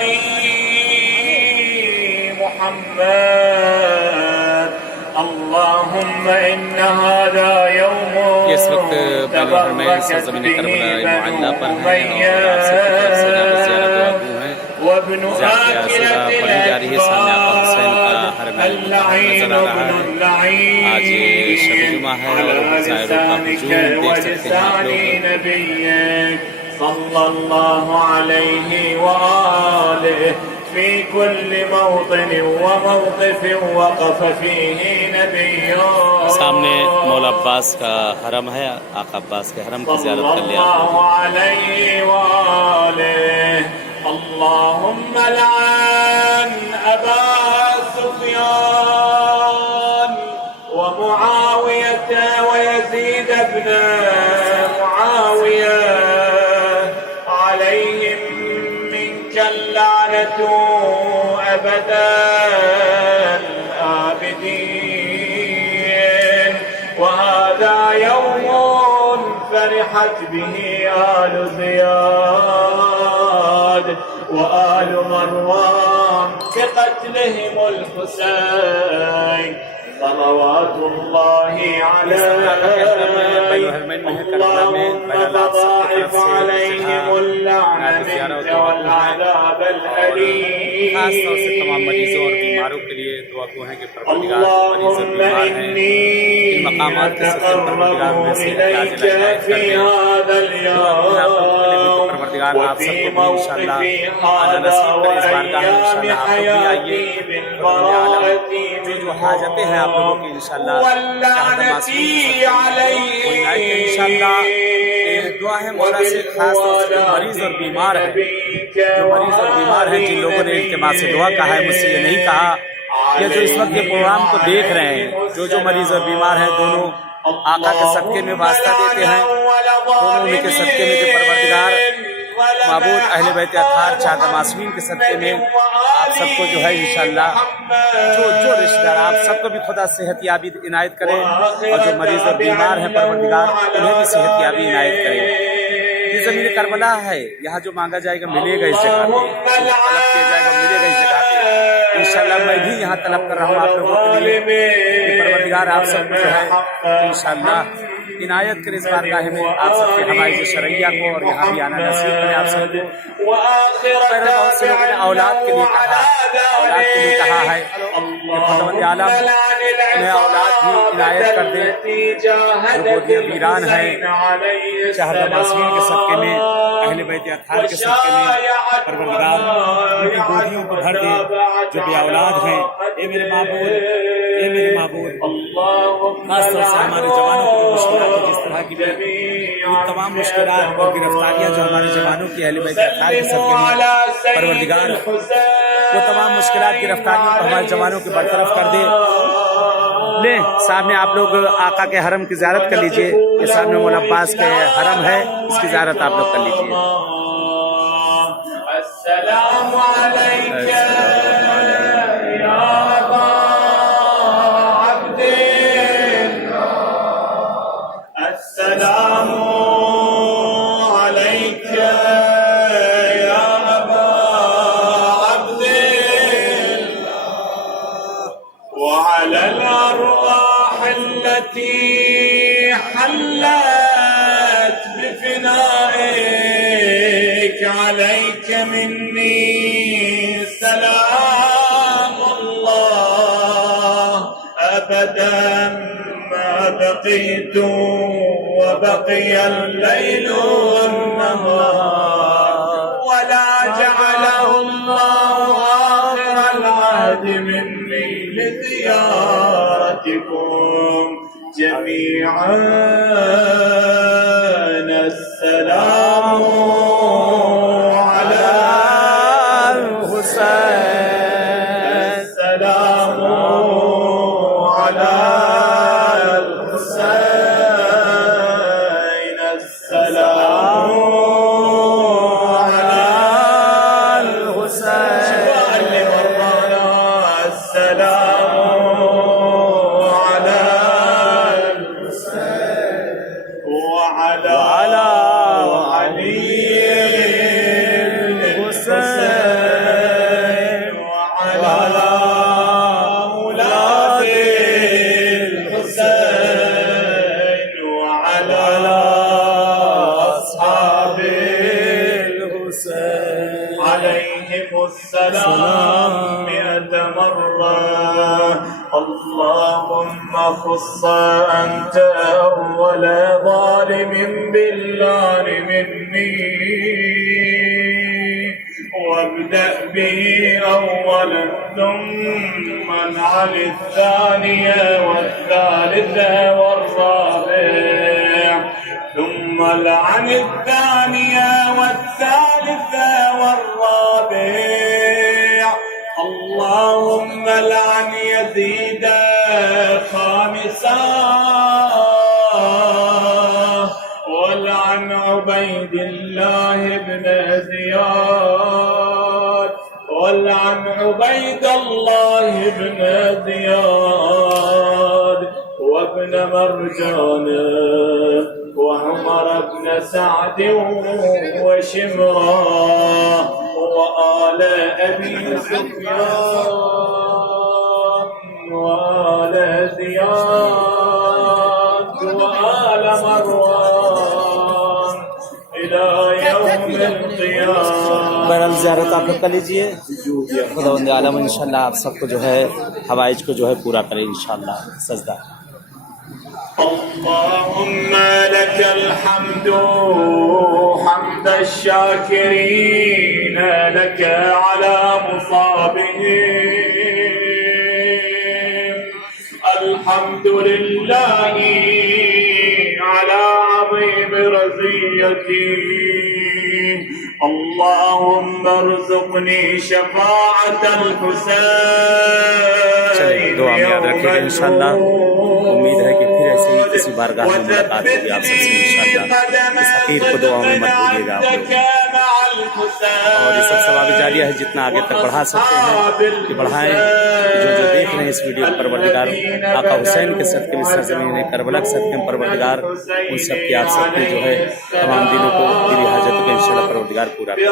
आलि मुहम्मद। अल्लाहुम्मा इन्ना हाज़ा यौमुन इस वक्त बैरुल सरज़मीन करबला मुअल्ला पर हैं और आप सबकी तरफ से ज़ियारत दुआगू हैं। ज़ियारत पढ़ी जा रही है। सामने आका हुसैन का हरम नज़र आ रहा है। आज शब जुमा है और ज़ायरों का हुजूम देख सकते हैं आप लोग। सल्लल्लाहु अलैहि व आलिहि फी कुल्लि मौतिन व मौक़िफ़िन वक़फ़ फ़ीही नबिय्युन। सामने मौला अब्बास का हरम है। आका अब्बास के हरम की ज़ियारत कर लिया। अल्लाहुम्मा लअन अबा सुफ़यान व मुआवियत व यज़ीद इब्न मुआविया अलैहिम मिनकल लअनतु अबदल आबिदीन। व हाज़ा यौमुन फरिहत बिही आलु ज़ियाद وآل مروان بقتلهم الحسين صلوات الله عليه اللهم فضاعف عليهم اللعن منك والعذاب الأليم खास तौर से तमाम मरीजों और बीमारों के लिए दुआ को है कि परवरदिगार मरीज और बीमार हैं इन मकामात के सदक़े परवरदिगार में से इलाज इनायत कर दे। परवरदिगार आप सबको इंशाअल्लाह आना नसीब करे इस बारगाह में। इंशाअल्लाह आप लोग भी आइए। जो हाजतें हैं आप लोगों की इंशाअल्लाह इंशाअल्लाह दुआ है मौला से खास तौर से जो मरीज और बीमार है, जिन लोगों ने इल्तिमास से दुआ कहा है, मुझसे ये नहीं कहा, ये जो इस वक्त ये प्रोग्राम को देख रहे हैं, जो मरीज और बीमार हैं, दोनों आका के सदके में वास्ता देते हैं। दोनों उनके सदके में जो परवरदिगार माबूद अहले बैत अत्हार चाहता मासूमीन के सदके में आप सबको जो है इंशाअल्लाह जो रिश्तेदार आप सबको भी खुदा सेहतयाबी इनायत करे और जो मरीज और बीमार हैं परवरदिगार उन्हें भी सेहतयाबी इनायत करे। ये ज़मीन करबला है, यहाँ जो मांगा जाएगा मिलेगा इस जगह पे, तलब किया जाएगा मिलेगा इस जगह पे। इंशाअल्लाह मैं भी यहाँ तलब कर रहा हूँ आप लोगों के लिए कि परवरदिगार आप सबको जो है इंशाअल्लाह इनायत करे इस बारगाह में आप सबके हवाई शरैया को और यहाँ भी आना नसीब करे आप सबको। पहले बहुत से लोगों ने औलाद के लिए कहा है कि आलम उन्हें औलाद भी इनायत कर दे। जो गोदियाँ वीरान हैं चाहता मासूमीन के सदके में अहले बैत अत्हार के सदके में परवरदिगार उनकी गोदियों को भर दे जो बे औलाद हैं। ए मेरे माबूद खास तौर से हमारे जवानों की मुश्किलात जिस तरह की तमाम मुश्किलात और गिरफ्तारियां जो हमारे जवानों की अहले बैत अत्हार के सदके में परवरदिगार वो तमाम मुश्किलात गिरफ्तारियों को हमारे जवानों की बरतरफ कर दे। ले सामने आप लोग आका के हरम की ज़ियारत कर लीजिए। ये सामने मौला अब्बास के हरम है, इसकी ज़ियारत आप लोग कर लीजिए। अस्सलामु अलैका या अबा अब्दिल्लाह, अस्सलामु अलैका या अबा अब्दिल्लाह व अलल अर्वाह التي حلت بفنائك عليك مني سلام الله أبدا ما بقيت وبقي الليل والنهار ولا جعله الله آخر العهد مني لزيارتكم جميعا. السلام على الحسين، السلام على الحسين، السلام على الحسين. شفاء لمرضانا، السلام على الحسين وعلى عليهم السلام 100 مرة. اللهم خص أنت أول ظالم باللعن مني، وابدأ به أولا ثم العن الثانية والثالثة والرابع، ثم العن الثانية والثالثة والرابع. اللهم لعن يزيد خامسا، ولعن عبيد الله بن زياد، ولعن عبيد الله بن زياد، وابن مرجانه، وعمر بن سعد وشمران، وآل أبي سفيان، وآل زياد، وآل مروان إلى يوم القيامة. बहरहाल ज़ियारत आप लोग कर लीजिए। खुदावंद आलम इंशाल्लाह आप सबको जो है हवाइज को जो है पूरा करें इंशाल्लाह। सजदा। اللهم لك الحمد حمد الشاكرين لك على مصابهم. الحمد لله على عظيم رزيتي. اللهم ارزقني شفاعة الحسين दुआ में याद रखिएगा इंशाल्लाह। उम्मीद है कि फिर ऐसे ही किसी बारगाह में मुलाकात होगी आप सबसे इंशाल्लाह। इस फकीर को दुआ में मत भूलिएगा आप लोग। और ये सब सवाब जारिया है, जितना आगे तक बढ़ा सकते हैं कि बढ़ाएं। जो देख रहे हैं इस वीडियो को परवरदिगार आका हुसैन के सदक़े में सरज़मीन करबला के सदक़े में परवरदिगार उन सब की आप सबके जो है तमाम दिलों को दिली हाजतों को इंशाल्लाह परवरदिगार पूरा करें।